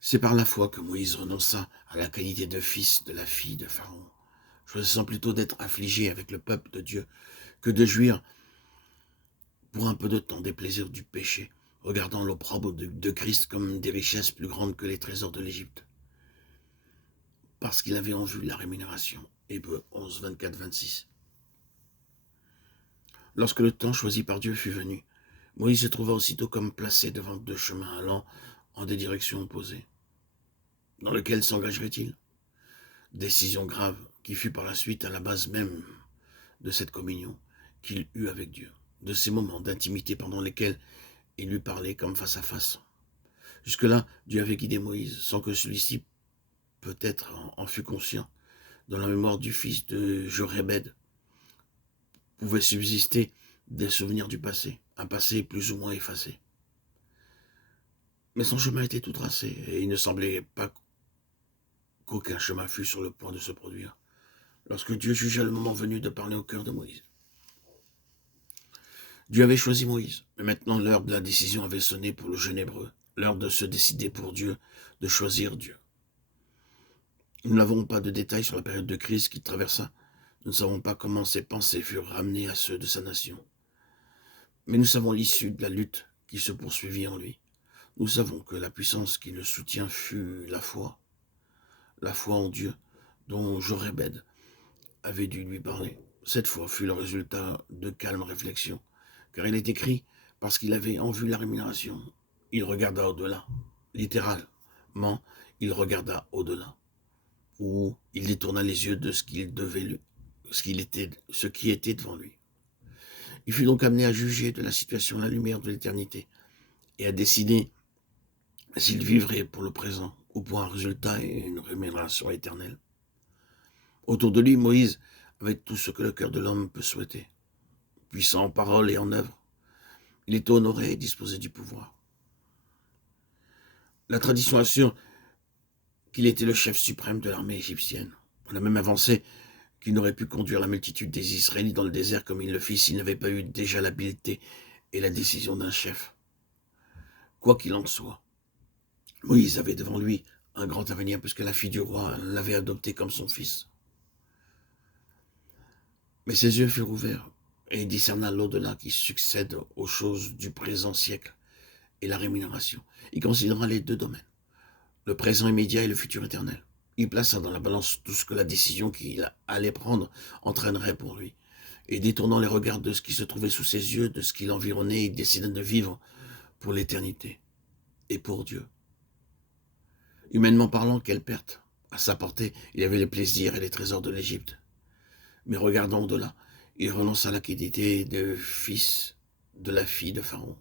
C'est par la foi que Moïse renonça à la qualité de fils de la fille de Pharaon, choisissant plutôt d'être affligé avec le peuple de Dieu que de jouir pour un peu de temps des plaisirs du péché, regardant l'opprobre de Christ comme des richesses plus grandes que les trésors de l'Égypte, parce qu'il avait en vue la rémunération. Hébreux 11, 24, 26. Lorsque le temps choisi par Dieu fut venu, Moïse se trouva aussitôt comme placé devant deux chemins allant en des directions opposées. Dans lequel s'engagerait-il? Décision grave qui fut par la suite à la base même de cette communion qu'il eut avec Dieu, de ces moments d'intimité pendant lesquels il lui parlait comme face à face. Jusque-là, Dieu avait guidé Moïse sans que celui-ci peut-être en fût conscient. Dans la mémoire du fils de Jochébed pouvaient subsister des souvenirs du passé, un passé plus ou moins effacé. Mais son chemin était tout tracé et il ne semblait pas qu'aucun chemin fût sur le point de se produire lorsque Dieu jugea le moment venu de parler au cœur de Moïse. Dieu avait choisi Moïse, mais maintenant l'heure de la décision avait sonné pour le jeune hébreu, l'heure de se décider pour Dieu, de choisir Dieu. Nous n'avons pas de détails sur la période de crise qu'il traversa. Nous ne savons pas comment ses pensées furent ramenées à ceux de sa nation. Mais nous savons l'issue de la lutte qui se poursuivit en lui. Nous savons que la puissance qui le soutient fut la foi en Dieu, dont Jochébed avait dû lui parler. Cette foi fut le résultat de calme réflexion, car il est écrit, parce qu'il avait en vue la rémunération, il regarda au-delà. Littéralement, il regarda au-delà, où il détourna les yeux de ce qui était devant lui. Il fut donc amené à juger de la situation à la lumière de l'éternité et à décider s'il vivrait pour le présent ou pour un résultat et une rémunération éternelle. Autour de lui, Moïse avait tout ce que le cœur de l'homme peut souhaiter, puissant en parole et en œuvre. Il était honoré et disposé du pouvoir. La tradition assure qu'il était le chef suprême de l'armée égyptienne. On a même avancé qu'il n'aurait pu conduire la multitude des Israélites dans le désert comme il le fit s'il n'avait pas eu déjà l'habileté et la décision d'un chef. Quoi qu'il en soit, Moïse avait devant lui un grand avenir puisque la fille du roi l'avait adopté comme son fils. Mais ses yeux furent ouverts et il discerna l'au-delà qui succède aux choses du présent siècle et la rémunération. Il considéra les deux domaines, le présent immédiat et le futur éternel. Il plaça dans la balance tout ce que la décision qu'il allait prendre entraînerait pour lui. Et détournant les regards de ce qui se trouvait sous ses yeux, de ce qui l'environnait, il décida de vivre pour l'éternité et pour Dieu. Humainement parlant, quelle perte! À sa portée, il y avait les plaisirs et les trésors de l'Égypte. Mais regardant au-delà, il renonça à la qualité de fils de la fille de Pharaon.